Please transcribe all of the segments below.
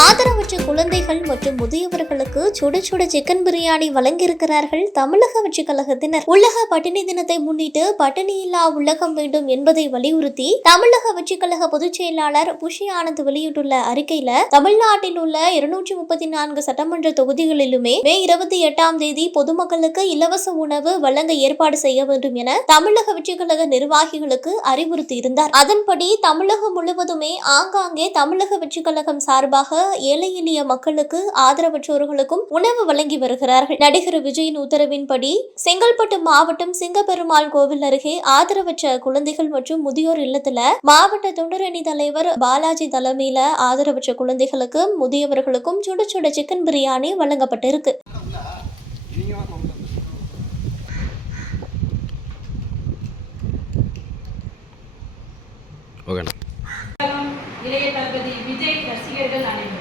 ಆದರವು குழந்தைகள் மற்றும் முதியவர்களுக்கு சுட சுட சிக்கன் பிரியாணி வழங்கியிருக்கிறார்கள் தமிழக வெற்றி கழகத்தினர். உலக பட்டினி தினத்தை முன்னிட்டு பட்டினி இல்லா உலகம் வேண்டும் என்பதை வலியுறுத்தி தமிழக வெற்றி கழக பொதுச் செயலாளர் புஷி ஆனந்த் வெளியிட்டுள்ள அறிக்கையில தமிழ்நாட்டில் உள்ள இருநூற்றி முப்பத்தி நான்கு சட்டமன்ற தொகுதிகளிலுமே மே இருபத்தி எட்டாம் தேதி பொதுமக்களுக்கு இலவச உணவு வழங்க ஏற்பாடு செய்ய வேண்டும் என தமிழக வெற்றி கழக நிர்வாகிகளுக்கு அறிவுறுத்தி இருந்தார் அதன்படி தமிழகம் முழுவதுமே ஆங்காங்கே தமிழக வெற்றி கழகம் சார்பாக ஏழை எளிய மக்களுக்கு ஆதரவற்றோர்களுக்கும் உணவு வழங்கி வருகிறார்கள். நடிகர் விஜயின் உத்தரவின்படி செங்கல்பட்டு மாவட்டம் சிங்கப்பெருமாள் கோவில் அருகே ஆதரவற்ற குழந்தைகள் மற்றும் முதியோர் இல்லத்துல மாவட்ட தொண்டரணி தலைவர் பாலாஜி தலைமையில ஆதரவற்ற குழந்தைகளுக்கும் முதியவர்களுக்கும் சுட சுட சிக்கன் பிரியாணி வழங்கப்பட்டிருக்கு. இளைய தளபதி விஜய் ரசிகர்கள் அனைவரும்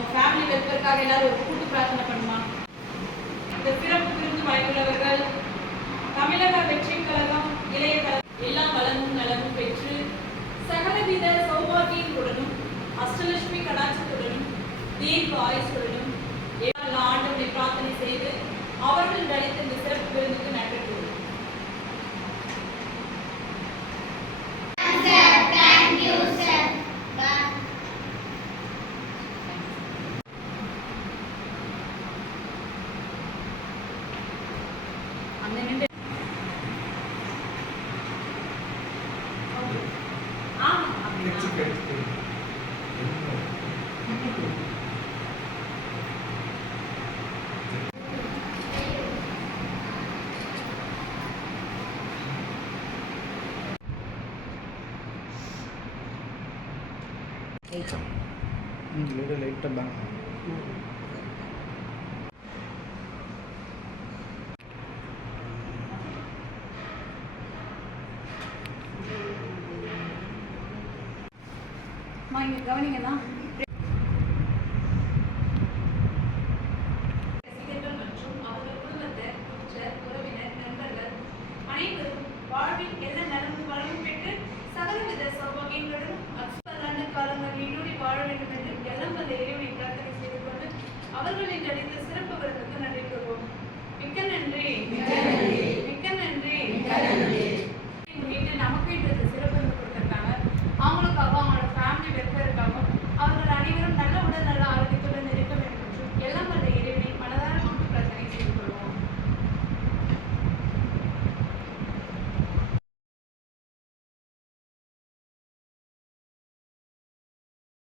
அவங்க ஃபேமிலி வெல்ஃபேருக்காக எல்லாரும் ஒரு கூட்டு பிரார்த்தனை பண்ணுமா? இந்த சிறப்பு விருந்து வாய்ப்புள்ளவர்கள் தமிழக வெற்றி கழகம் இளைய கழகம் எல்லா வளமும் நலமும் பெற்று சகலவித சௌபாகியங்களுடனும் அஷ்டலட்சுமி கடாட்சத்துடனும் தீர்க்க ஆயுசுடனும் எல்லா ஆண்டுகளை பிரார்த்தனை செய்து அவர்கள் அளித்த ലൈറ്റ് ലൈറ്റ് ഉണ്ടാകും அம்மா, இங்க கவனிங்கண்ணா. மற்றும் உறவினர், நண்பர்கள் அனைவரும் வாழ்வில் எல்லா நலமும் வளமும் பெற்று சகலவித சௌபாகியங்களுடன் பல்லாண்டு காலங்கள் நீடூழி வாழ வேண்டும் என்று எல்லாம் வல்ல இறைவனை பிரார்த்தனை செய்து கொண்டு அவர்களின் அளித்த